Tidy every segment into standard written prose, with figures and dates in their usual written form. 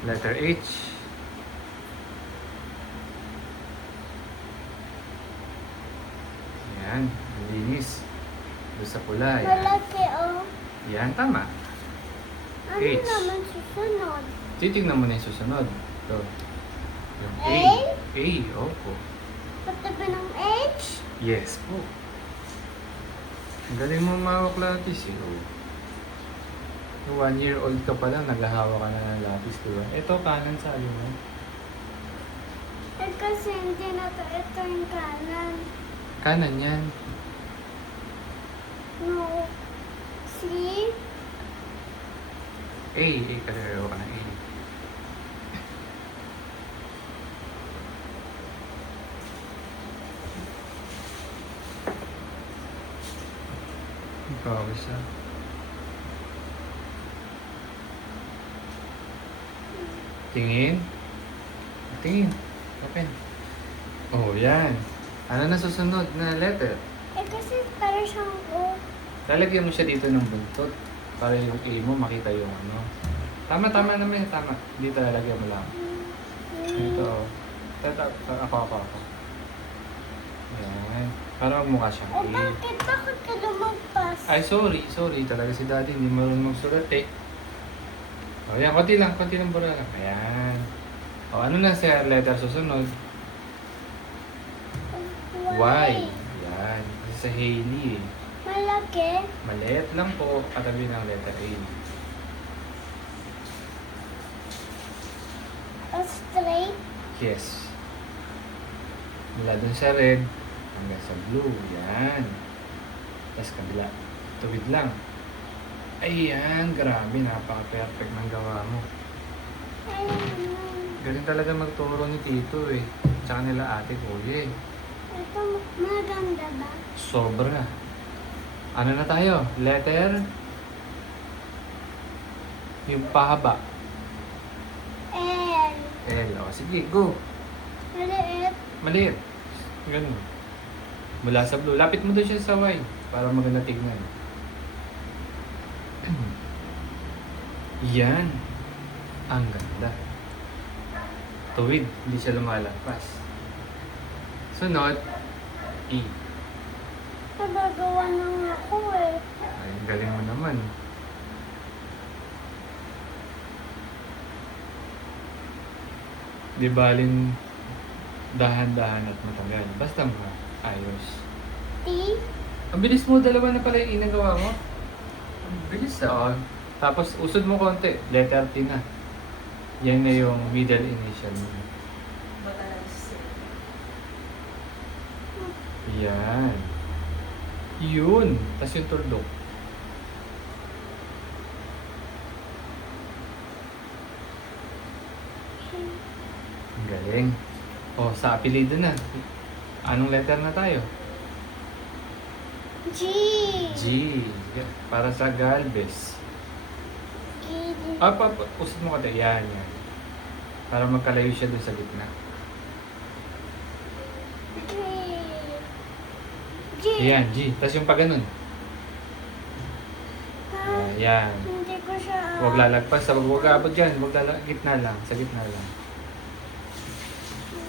Letter H. Yan, linis. Doon sa pula, yan. Malaki oh. Yan, tama. Ano H. naman susunod? Titignan mo na yung susunod. Ito. Yung A. A? A, opo. Patabi ng H? Yes po. Ang galing mo mawak lapis eh. Oh. 1 year old ka pa lang, naghahawa ka na ng lapis, diba? Ito, kanan sa mo. Eh kasi hindi na ito yung kanan. Kanan yan. No. See? A, A, kalaro ka ng A. Ikaw isa. Tingin. Tingin. Open. Oh, yan. Ano na susunod na letter? Eh kasi para siyang O. Lalagyan mo siya dito ng buntot para yung A mo makita yung ano. Tama naman. Tama. Dito lalagyan mo lang. Dito. Ako. Yan. Para magmukha siyang O A. bakit? Bakit ka lumagpas? Ay, sorry. Talaga si daddy hindi marunong magsulat eh. O, yan. Konti lang bura lang. Ayan. O, ano na sa letter susunod? Y. Yan. Kasi sa Hailey eh. Malaki? Maliit lang po katabi ng letter A. O straight? Yes. Mula dun sa red hanggang sa blue. Yan. Tapos kabila. Tuwid lang. Ayan. Grabe. Napaka-perfect ng gawa mo. Ayun. Galing talaga magturo ni Tito eh. Tsaka nila ate kuya eh. Ito maganda ba? Sobra. Ano na tayo? Letter? Yung pahaba. L. L. O, sige, go. Maliit. Maliit. Ganun. Mula sa blue. Lapit mo doon siya sa Y para maganda tignan. Yan. Ang ganda. Tuwid. Hindi siya lumalagpas. Sunod. E. Nagagawa na ako eh. Ay, ang galing mo naman. Di balin dahan-dahan at matagal. Basta mo. Ayos. T. Ang bilis mo, dalawa na pala yung inagawa mo. Ang bilis ah. Tapos usod mo konti, letter T na. Yan na yung middle initial mo. Yan. Yun. Tapos yung tuldok. Ang galing. O, sa apelido na. Anong letter na tayo? G. G. Yan. Para sa Galvez. G. Usod mo konti. Yan. Para magkalayo siya dun sa gitna. G. Ayan, G. Tapos yung pag ganun. Ayan. Hindi ko siya. Huwag lalagpas. Huwag abot yan. Gitna lang. Sa gitna lang.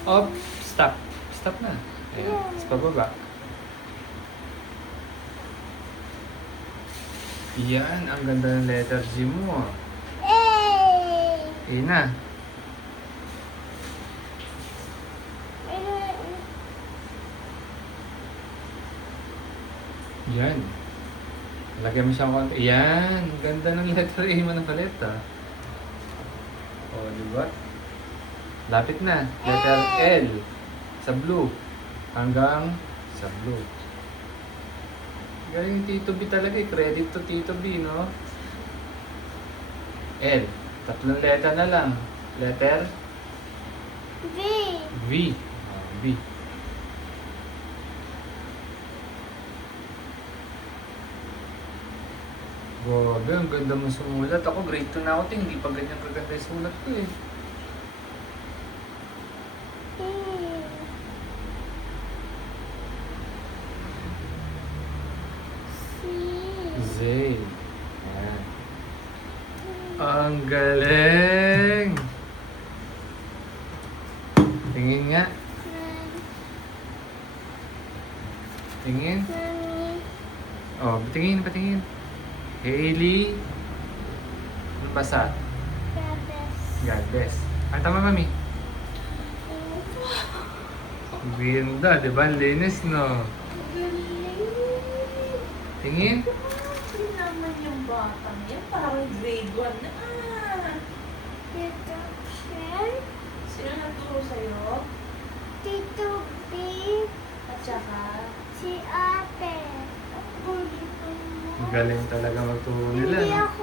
Op. Stop. Stop na. Ayan. Tapos pababa. Yan. Ang ganda ng letter G mo. A. Ayan na. Yan. Lagyan mo siyang konti. Yan. Ganda ng letter A mo ng paleta. O, di ba? Lapit na. Letter L. Sa blue. Hanggang sa blue. Galing Tito B talaga eh. Credit to Tito B, no? L. Tatlong letter na lang. Letter V. V. V. Grabe, ang ganda mo sumulat. Ako, grade 2 na ako, hindi pa ganyan kaganda yung sulat ko eh. C. Zay. Ayan. Ang galing! Tingin. Mami. Oh, patingin, patingin. Hailey. Ano basa? Gabes. God bless. Ah, tama, mami. Ganda, di ba? Ang linis, no? Galing. Tingin. Grabe naman yung batang yan. Parang grade 1 na. Tito Shen. Sino nagturo sa'yo? Tito B. At saka, Si ate. ang galing Ang galing talaga magturo nila, Hindi no? ako